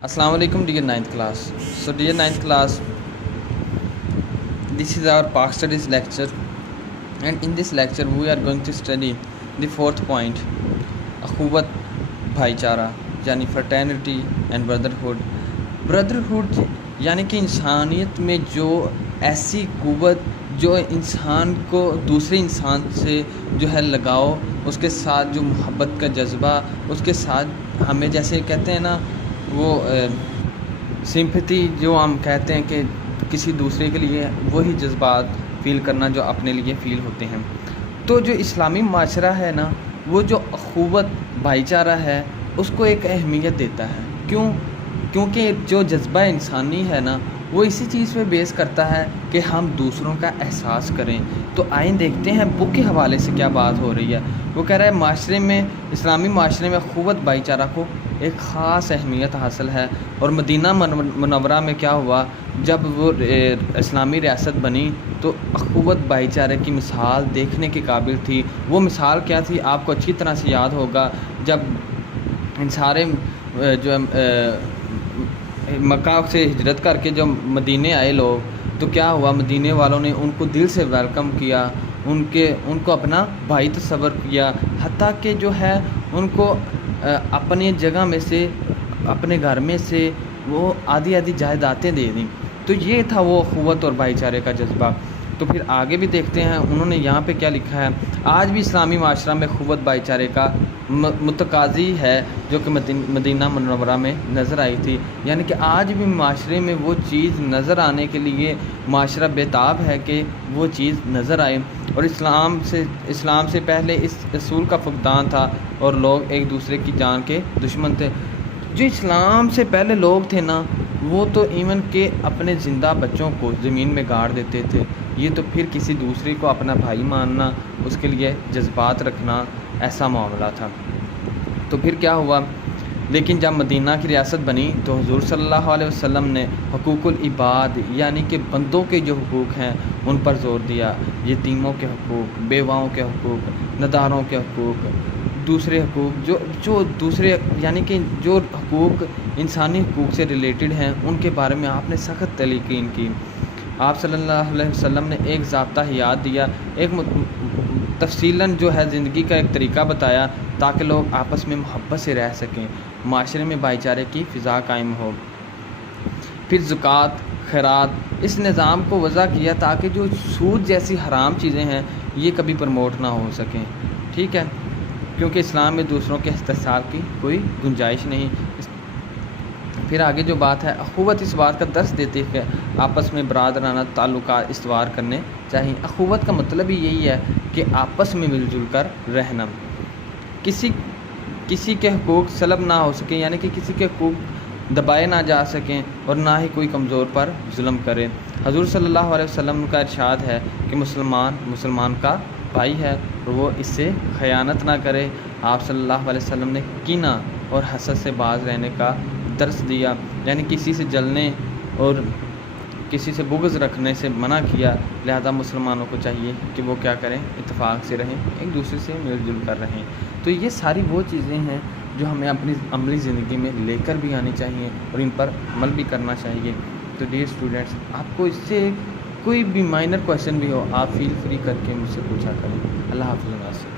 Assalamu alaikum dear 9th class. So dear 9th class, this is our Pak Studies lecture, and in this lecture we are going to study the fourth point, Akhuwat Bhaichara यानी fraternity and brotherhood. Brotherhood यानी कि इंसानियत में जो ऐसी क़ुव्वत जो इंसान को दूसरे इंसान से जो है लगाओ, उसके साथ जो मोहब्बत का जज्बा, उसके साथ हमें जैसे कहते हैं ना वो सिंपैथी जो हम कहते हैं कि किसी दूसरे के लिए वही जज्बात फ़ील करना जो अपने लिए फ़ील होते हैं। तो जो इस्लामी माशरा है ना, वो जो अख़ुवत भाईचारा है उसको एक अहमियत देता है। क्योंकि जो जज्बा इंसानी है ना, वो इसी चीज़ पे बेस करता है कि हम दूसरों का एहसास करें। तो आइए देखते हैं बुक के हवाले से क्या बात हो रही है। वो कह रहा है माशरे में, इस्लामी माशरे में अख़ुवत भाईचारा को एक ख़ास अहमियत हासिल है। और मदीना मुनव्वरा में क्या हुआ, जब वो इस्लामी रियासत बनी तो अख़ुवत भाईचारे की मिसाल देखने के काबिल थी। वो मिसाल क्या थी आपको अच्छी तरह से याद होगा, जब इन सारे जो मक्का से हिजरत करके जो मदीने आए लोग, तो क्या हुआ, मदीने वालों ने उनको दिल से वेलकम किया, उनको अपना भाई तस्वर किया, हत्ता कि जो है उनको अपनी जगह में से, अपने घर में से वो आधी जायदादें दे दी। तो ये था वो अख़ुवत और भाईचारे का जज्बा। तो फिर आगे भी देखते हैं उन्होंने यहाँ पे क्या लिखा है। आज भी इस्लामी माशरा में अख़ुवत भाईचारे का मुतकाज़ी है जो कि मदीना मुनव्वरा में नज़र आई थी। यानी कि आज भी माशरे में वो चीज़ नज़र आने के लिए माशरा बेताब है कि वो चीज़ नज़र आए। और इस्लाम से पहले इस असूल का फुक़दान था और लोग एक दूसरे की जान के दुश्मन थे। जो इस्लाम से पहले लोग थे ना, वो तो इवन के अपने ज़िंदा बच्चों को ज़मीन में गाड़ देते थे। ये तो फिर किसी दूसरे को अपना भाई मानना, उसके लिए जज्बात रखना, ऐसा मामला था। तो फिर क्या हुआ, लेकिन जब मदीना की रियासत बनी तो हुज़ूर सल्लल्लाहु अलैहि वसल्लम ने हुकूकुल इबाद यानी कि बंदों के जो हुकूक हैं उन पर ज़ोर दिया। यतीमों के हुकूक, बेवाओं के हुकूक, नदारों के हुकूक, दूसरे हुकूक जो दूसरे यानी कि जो हुकूक इंसानी हुकूक से रिलेटेड हैं, उनके बारे में आपने सख्त तलकीन की। आप सल्लल्लाहु अलैहि वसल्लम ने एक ज़ाब्ता हियात दिया, एक तफसीलन जो है ज़िंदगी का एक तरीका बताया ताकि लोग आपस में मोहब्बत से रह सकें, माशरे में भाईचारे की फ़िज़ा कायम हो। फिर ज़कात, खैरात, इस निज़ाम को वज़ा किया ताकि जो सूद जैसी हराम चीज़ें हैं ये कभी प्रमोट ना हो सकें। ठीक है, क्योंकि इस्लाम में दूसरों के इस्तेसाल की कोई गुंजाइश नहीं। फिर आगे जो बात है, अख़ुवत इस बात का दर्स देती है कि आपस में बरादराना ताल्लुकात इस्तवार करने चाहिए। अख़ुवत का मतलब ही यही है कि आपस में मिलजुल कर रहना, किसी के हुकूक सलब ना हो सके, यानी कि किसी के हुकूक दबाए ना जा सकें और ना ही कोई कमज़ोर पर जुल्म करे। हुज़ूर सल्लल्लाहु अलैहि वसल्लम का इरशाद है कि मुसलमान का भाई है और वो इससे खयानत ना करे। आप सल्लल्लाहु अलैहि वसल्लम ने कीना और हसद से बाज रहने का दर्स दिया, यानी किसी से जलने और किसी से बुग़्ज़ रखने से मना किया। लिहाजा मुसलमानों को चाहिए कि वो क्या करें, इत्तेफाक से रहें, एक दूसरे से मिलजुल कर रहें। तो ये सारी वो चीज़ें हैं जो हमें अपनी अमली ज़िंदगी में लेकर भी आनी चाहिए और इन पर अमल भी करना चाहिए। तो डियर स्टूडेंट्स, आपको इससे कोई भी माइनर क्वेश्चन भी हो, आप फील फ्री करके मुझसे पूछा करें। अल्लाह हाफ़िज़।